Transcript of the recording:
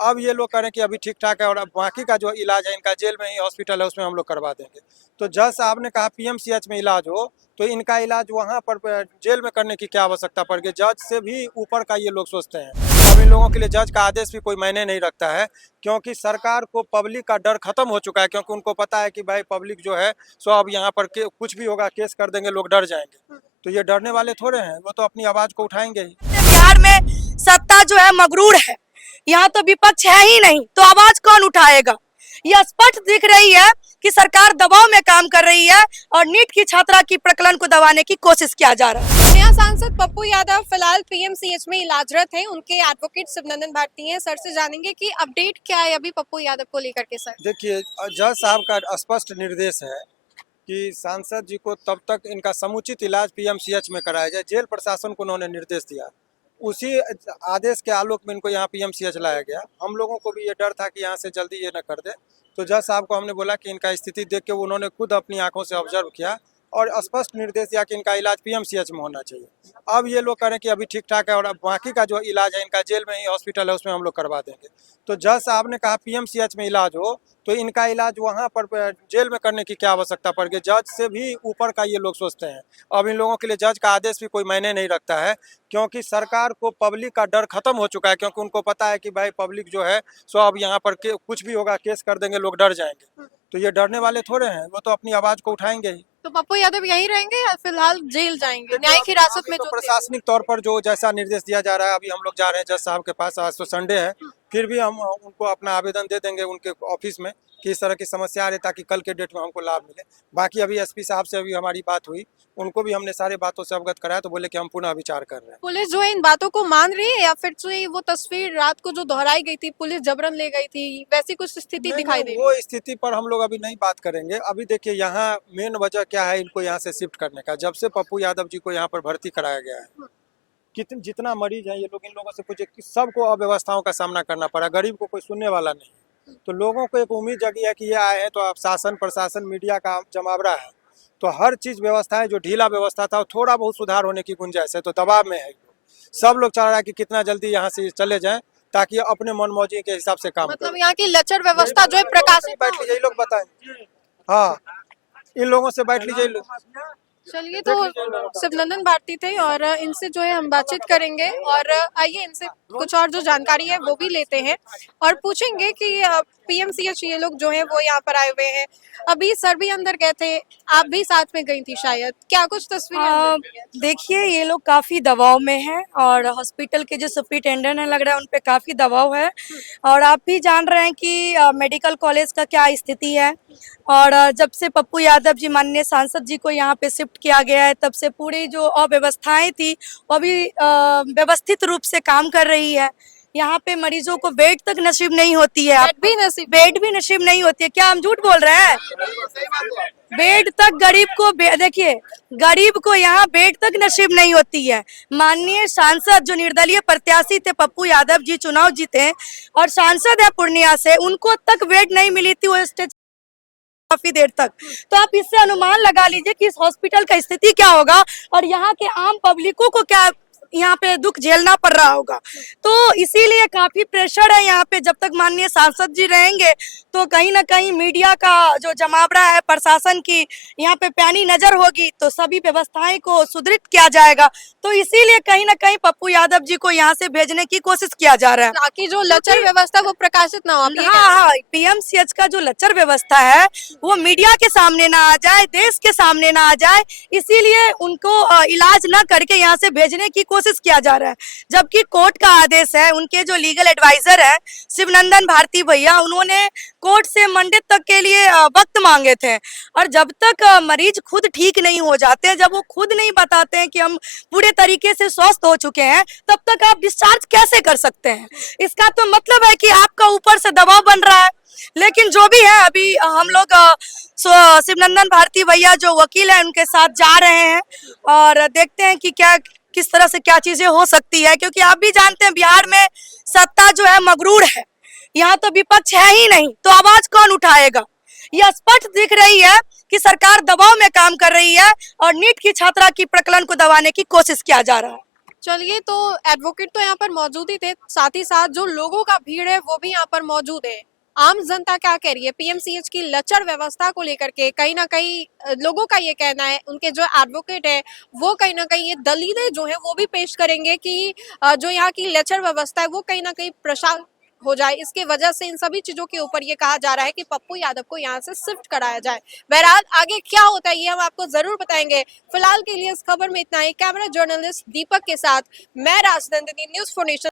अब ये लोग कह रहे हैं कि अभी ठीक ठाक है और अब बाकी का जो इलाज है इनका जेल में ही हॉस्पिटल है उसमें हम लोग करवा देंगे। तो जज साहब ने कहा पीएमसीएच में इलाज हो, तो इनका इलाज वहाँ पर जेल में करने की क्या आवश्यकता पड़ गई। जज से भी ऊपर का ये लोग सोचते हैं। अब इन लोगों के लिए जज का आदेश भी कोई मायने नहीं रखता है, क्योंकि सरकार को पब्लिक का डर खत्म हो चुका है। क्योंकि उनको पता है कि भाई पब्लिक जो है सो अब यहाँ पर कुछ भी होगा, केस कर देंगे, लोग डर जाएंगे। तो ये डरने वाले थोड़े हैं, वो तो अपनी आवाज को उठाएंगे ही। बिहार में सत्ता जो है मगरूर है, यहाँ तो विपक्ष है ही नहीं, तो आवाज कौन उठाएगा। यह स्पष्ट दिख रही है कि सरकार दबाव में काम कर रही है और नीट की छात्रा की प्रकरण को दबाने की कोशिश किया जा रहा है। नया सांसद पप्पू यादव फिलहाल पीएमसीएच में इलाजरत हैं। उनके एडवोकेट शिवनंदन भारती हैं। सर से जानेंगे कि अपडेट क्या है अभी पप्पू यादव को लेकर के। सर देखिए, जज साहब का स्पष्ट निर्देश है कि सांसद जी को तब तक इनका समुचित इलाज पीएमसीएच में कराया जाए। जेल प्रशासन को उन्होंने निर्देश दिया, उसी आदेश के आलोक में इनको यहाँ पीएमसीएच लाया गया। हम लोगों को भी ये डर था कि यहाँ से जल्दी ये न कर दे, तो जज साहब को हमने बोला कि इनका स्थिति देख के उन्होंने खुद अपनी आंखों से ऑब्जर्व किया और स्पष्ट निर्देश दिया कि इनका इलाज पीएमसीएच में होना चाहिए। अब ये लोग कह रहे हैं कि अभी ठीक ठाक है और अब बाकी का जो इलाज है इनका जेल में ही हॉस्पिटल है उसमें हम लोग करवा देंगे। तो जज साहब ने कहा पीएमसीएच में इलाज हो, तो इनका इलाज वहाँ पर जेल में करने की क्या आवश्यकता पड़ गई। जज से भी ऊपर का ये लोग सोचते हैं। अब इन लोगों के लिए जज का आदेश भी कोई मायने नहीं रखता है, क्योंकि सरकार को पब्लिक का डर खत्म हो चुका है। क्योंकि उनको पता है कि भाई पब्लिक जो है सो अब यहाँ पर कुछ भी होगा, केस कर देंगे, लोग डर जाएंगे। तो ये डरने वाले थोड़े हैं, वो तो अपनी आवाज को उठाएंगे ही। तो पप्पू यादव यहीं रहेंगे या फिलहाल जेल जाएंगे न्यायिक हिरासत में? तो प्रशासनिक तौर पर जो जैसा निर्देश दिया जा रहा है, अभी हम लोग जा रहे हैं जज साहब के पास। आज तो संडे है, फिर भी हम उनको अपना आवेदन दे देंगे उनके ऑफिस में कि इस तरह की समस्या आ रही, ताकि कल के डेट में हमको लाभ मिले। बाकी अभी एसपी साहब से अभी हमारी बात हुई, उनको भी हमने सारे बातों से अवगत कराया, तो बोले कि हम पुनः विचार कर रहे हैं। पुलिस जो है इन बातों को मान रही है या फिर जो ये वो तस्वीर रात को जो दोहराई गई थी, पुलिस जबरन ले गई थी, वैसी कुछ स्थिति दिखाई दे रही है? वो स्थिति पर हम लोग अभी नहीं बात करेंगे। अभी देखिए, यहाँ मेन वजह क्या है इनको यहाँ से शिफ्ट करने का। जब से पप्पू यादव जी को यहाँ पर भर्ती कराया गया है, जितना मरीज है ये लोग, इन लोगों से पूछे कि सबको अव्यवस्थाओं का सामना करना पड़ा। गरीब को कोई सुनने वाला नहीं। तो लोगों को एक उम्मीद जगी है कि ये आए हैं तो अब शासन प्रशासन मीडिया का जमावड़ा है, तो हर चीज व्यवस्थाएं जो ढीला व्यवस्था था थोड़ा बहुत सुधार होने की गुंजाइश है। तो दबाव में है, सब लोग चाह रहा है कि कितना जल्दी यहाँ से चले जाएं, ताकि अपने मनमौजी के हिसाब से काम मतलब यहाँ की लचर व्यवस्था जो है प्रकाशित बैठ लीजिए, लोग बताएं। हाँ, इन लोगों से बैठ लीजिए। चलिए, तो शिवनंदन भारती थे और इनसे जो है हम बातचीत करेंगे और आइए इनसे कुछ और जो जानकारी है वो भी लेते हैं और पूछेंगे कि पीएमसीएच ये लोग जो है वो यहाँ पर आए हुए हैं। अभी सर भी अंदर गए थे, आप भी साथ में गई थी शायद, क्या कुछ तस्वीरें? देखिए, ये लोग काफी दबाव में हैं और हॉस्पिटल के जो सुपरिटेंडेंट है, लग रहा है उन पे काफी दबाव है। और आप भी जान रहे हैं कि मेडिकल कॉलेज का क्या स्थिति है। और जब से पप्पू यादव जी माननीय सांसद जी को यहाँ पे शिफ्ट किया गया है, तब से पूरी जो अव्यवस्थाएं थी वो भी व्यवस्थित रूप से काम कर रही है। यहाँ पे मरीजों को बेड तक नसीब नहीं होती है। बेड भी नसीब नहीं होती है। क्या हम झूठ बोल रहे हैं? बेड तक गरीब को देखिए, गरीब को यहाँ बेड तक नसीब नहीं होती है। माननीय सांसद जो निर्दलीय प्रत्याशी थे, पप्पू यादव जी चुनाव जीते और सांसद है पूर्णिया से, उनको तक बेड नहीं मिली थी वो स्टेज काफी देर तक। तो आप इससे अनुमान लगा लीजिए कि इस हॉस्पिटल का स्थिति क्या होगा और यहाँ के आम पब्लिकों को क्या यहाँ पे दुख झेलना पड़ रहा होगा। तो इसीलिए काफी प्रेशर है यहाँ पे। जब तक माननीय सांसद जी रहेंगे तो कहीं ना कहीं मीडिया का जो जमावड़ा है, प्रशासन की यहाँ पे पैनी नजर होगी, तो सभी व्यवस्थाएं को सुदृढ़ किया जाएगा। तो इसीलिए कहीं ना कहीं पप्पू यादव जी को यहाँ से भेजने की कोशिश किया जा रहा है, ताकि जो लचर व्यवस्था वो प्रकाशित ना हो। हाँ, पीएमसीएच का जो लचर व्यवस्था है वो मीडिया के सामने ना आ जाए, देश के सामने ना आ जाए, इसीलिए उनको इलाज न करके यहाँ से भेजने की कोशिश किया जा रहा है। जबकि कोर्ट का आदेश है, उनके जो लीगल एडवाइजर है शिवनंदन भारती भैया, उन्होंने कोर्ट से मंडे तक के लिए वक्त मांगे थे। और जब तक मरीज खुद ठीक नहीं हो जाते हैं, जब वो खुद नहीं बताते हैं कि हम पूरे तरीके से स्वस्थ हो चुके हैं, तब तक आप डिस्चार्ज कैसे कर सकते हैं? इसका तो मतलब है कि आपका ऊपर से दबाव बन रहा है। लेकिन जो भी है, अभी हम लोग शिवनंदन भारती भैया जो वकील है उनके साथ जा रहे हैं और देखते हैं कि क्या किस तरह से क्या चीजें हो सकती है। क्योंकि आप भी जानते हैं बिहार में सत्ता जो है मगरूर है, यहाँ तो विपक्ष है ही नहीं, तो आवाज कौन उठाएगा। यह स्पष्ट दिख रही है कि सरकार दबाव में काम कर रही है और नीट की छात्रा की प्रकरण को दबाने की कोशिश किया जा रहा है। चलिए, तो एडवोकेट तो यहाँ पर मौजूद ही थे, साथ ही साथ जो लोगों का भीड़ है वो भी यहाँ पर मौजूद है। आम जनता क्या कह रही है पीएमसीएच की लचर व्यवस्था को लेकर के? कहीं ना कहीं लोगों का ये कहना है, उनके जो एडवोकेट है वो कहीं ना कहीं ये दलीलें जो है वो भी पेश करेंगे कि जो यहाँ की लचर व्यवस्था है वो कहीं ना कहीं प्रशासन हो जाए, इसके वजह से इन सभी चीजों के ऊपर ये कहा जा रहा है कि पप्पू यादव को यहाँ से शिफ्ट कराया जाए। बहरहाल आगे क्या होता है ये हम आपको जरूर बताएंगे। फिलहाल के लिए इस खबर में इतना ही। कैमरा जर्नलिस्ट दीपक के साथ मैं राजनंदिनी, न्यूज़4 नेशन।